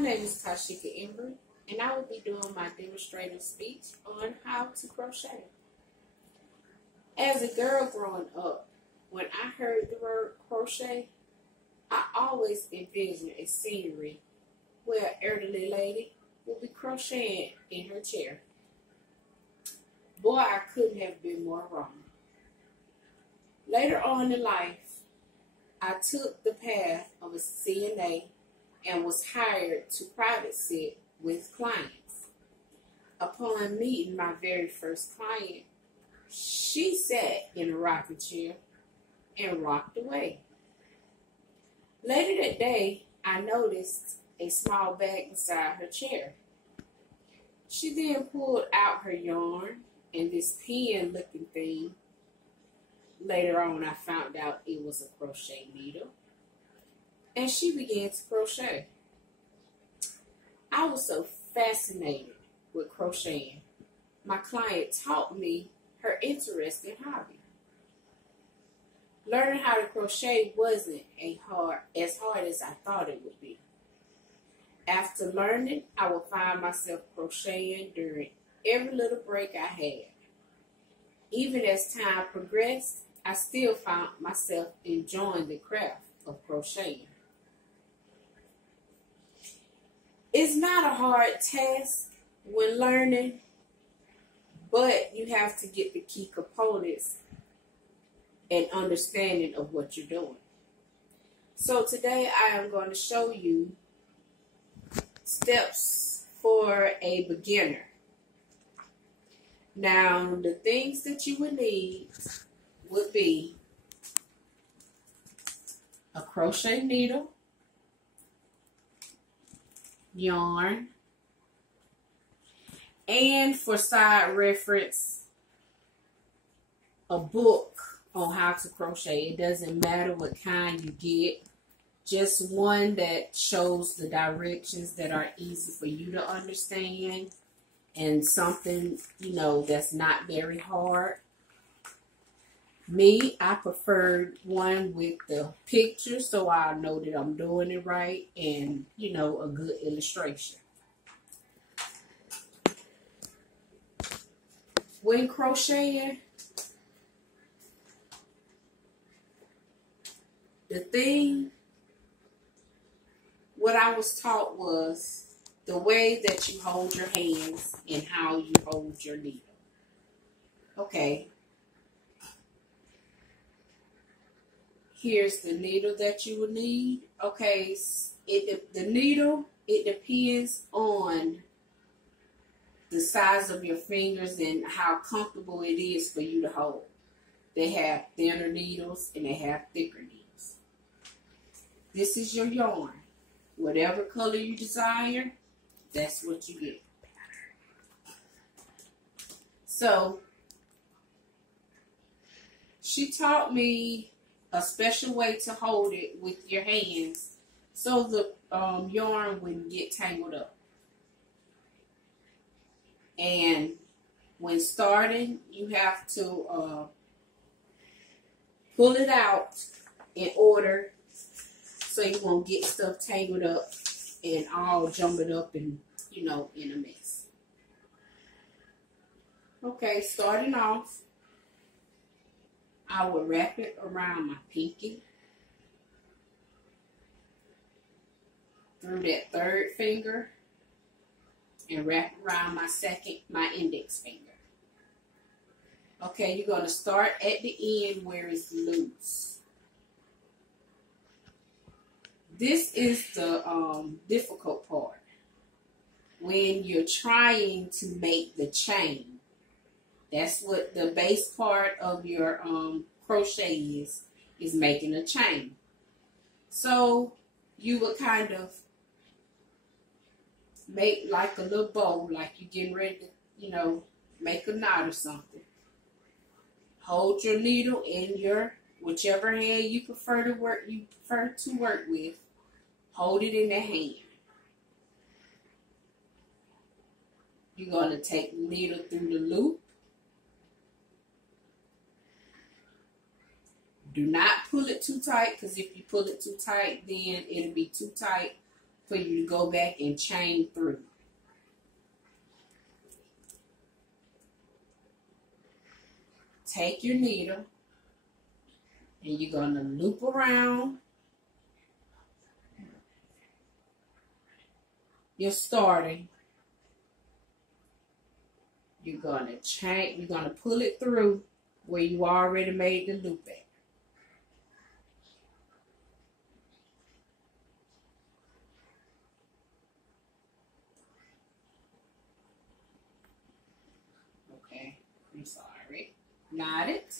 name is Tashika Embry, and I will be doing my demonstrative speech on how to crochet. As a girl growing up, when I heard the word crochet, I always envisioned a scenery where an elderly lady would be crocheting in her chair. Boy, I couldn't have been more wrong. Later on in life, I took the path of a CNA and was hired to private sit with clients. Upon meeting my very first client, she sat in a rocking chair and rocked away. Later that day, I noticed a small bag inside her chair. She then pulled out her yarn and this pen-looking thing. Later on, I found out it was a crochet needle, and she began to crochet. I was so fascinated with crocheting. My client taught me her interesting hobby. Learning how to crochet wasn't as hard as I thought it would be. After learning, I would find myself crocheting during every little break I had. Even as time progressed, I still found myself enjoying the craft of crocheting. It's not a hard task when learning, but you have to get the key components and understanding of what you're doing. So today I am going to show you steps for a beginner. Now, the things that you would need would be a crochet needle, yarn, and for side reference, a book on how to crochet. It doesn't matter what kind you get, just one that shows the directions that are easy for you to understand and something, that's not very hard. Me, I preferred one with the picture so I know that I'm doing it right and, a good illustration. When crocheting, what I was taught was the way that you hold your hands and how you hold your needle. Okay. Here's the needle that you will need. Okay, the needle, it depends on the size of your fingers and how comfortable it is for you to hold. They have thinner needles and they have thicker needles. This is your yarn. Whatever color you desire, that's what you get. So, she taught me a special way to hold it with your hands so the yarn wouldn't get tangled up. And when starting, you have to pull it out in order so you won't get stuff tangled up and all jumbled up and, in a mess. Okay, starting off, I will wrap it around my pinky, through that third finger, and wrap around my index finger. Okay, you're going to start at the end where it's loose. This is the difficult part. When you're trying to make the chain. That's what the base part of your crochet is making a chain. So you would kind of make like a little bow, like you're getting ready to, make a knot or something. Hold your needle in your whichever hand you prefer to work with. Hold it in the hand. You're going to take the needle through the loop. Do not pull it too tight, because if you pull it too tight, then it'll be too tight for you to go back and chain through. Take your needle and you're going to loop around your starting. You're going to chain, you're going to pull it through where you already made the loop at. Okay, I'm sorry. Knot it.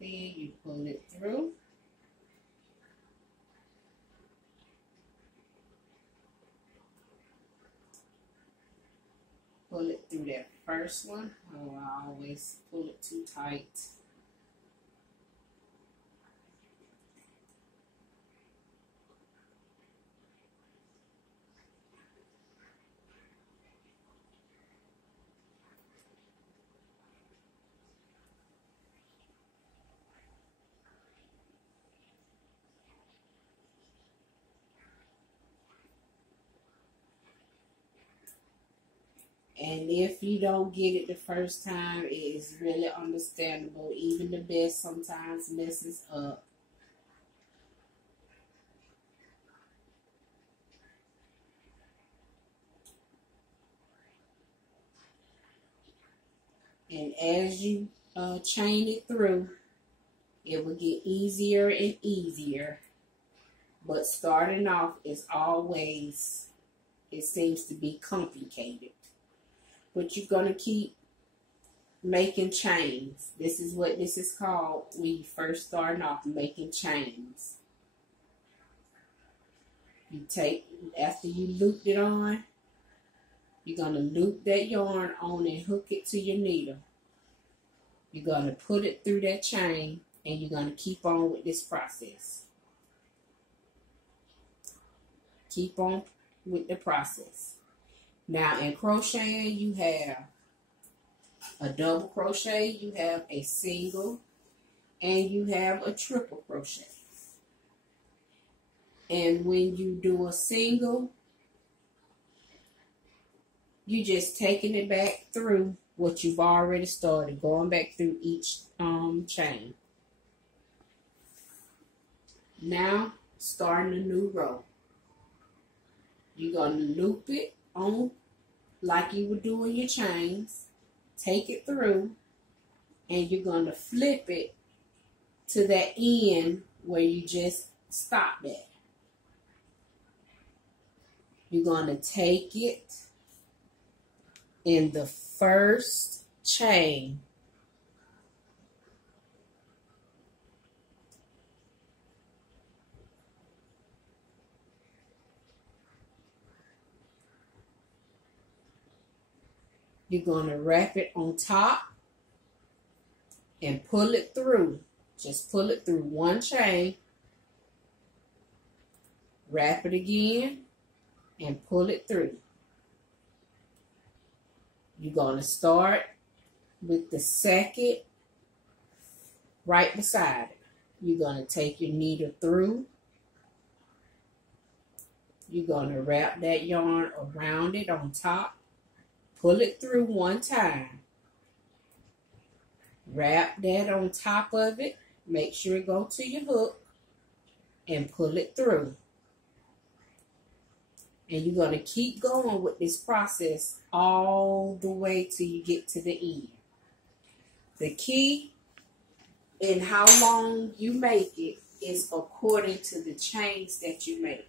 Then you pull it through. Pull it through that first one. Oh, I always pull it too tight. And if you don't get it the first time, it is really understandable. Even the best sometimes messes up. And as you chain it through, it will get easier and easier. But starting off is always, it seems to be complicated. But you're going to keep making chains. This is what this is called when you first start off, making chains. You take, after you looped it on, you're going to loop that yarn on and hook it to your needle. You're going to put it through that chain and you're going to keep on with this process. Keep on with the process. Now in crocheting, you have a double crochet, you have a single, and you have a triple crochet. And when you do a single, you just taking it back through what you've already started, going back through each chain. Now, starting a new row. You're going to loop it on like you would do in your chains, take it through, and you're going to flip it to that end where you just stopped at. You're going to take it in the first chain. You're going to wrap it on top and pull it through. Just pull it through one chain. Wrap it again and pull it through. You're going to start with the second right beside it. You're going to take your needle through. You're going to wrap that yarn around it on top. Pull it through one time. Wrap that on top of it. Make sure it goes to your hook. And pull it through. And you're going to keep going with this process all the way till you get to the end. The key in how long you make it is according to the chains that you make.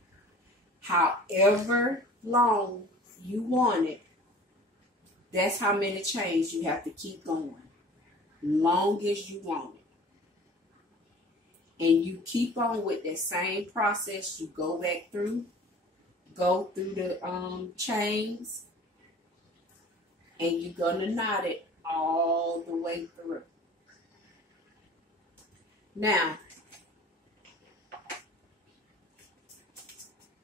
However long you want it, that's how many chains you have to keep going. Long as you want it. And you keep on with that same process. You go back through. Go through the chains. And you're going to knot it all the way through. Now,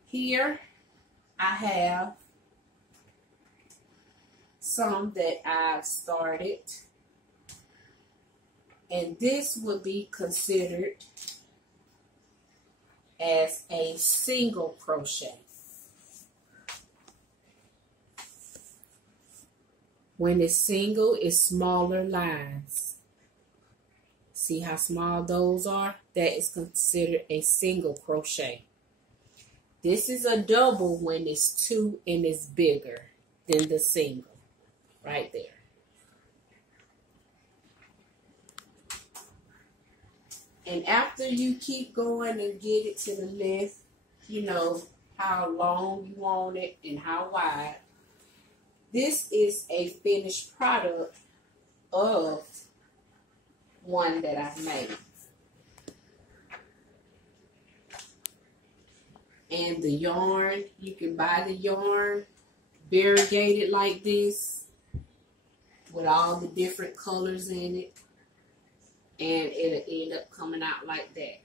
here I have some that I've started And this would be considered as a single crochet. When it's single, it's smaller lines. See how small those are? That is considered a single crochet. This is a double when it's two and it's bigger than the single. Right there. And after you keep going and get it to the length, you know, how long you want it and how wide, this is a finished product of one that I've made. And the yarn, you can buy the yarn variegated like this with all the different colors in it. And it'll end up coming out like that.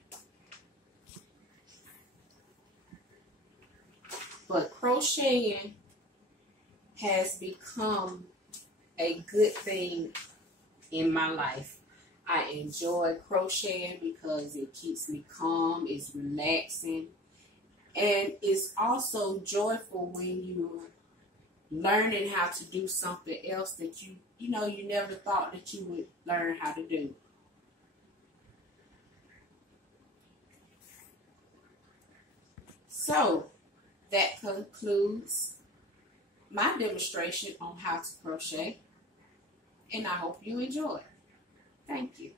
But crocheting has become a good thing in my life. I enjoy crocheting because it keeps me calm, it's relaxing, and it's also joyful when you're learning how to do something else that you never thought that you would learn how to do. So that concludes my demonstration on how to crochet, and I hope you enjoy. Thank you.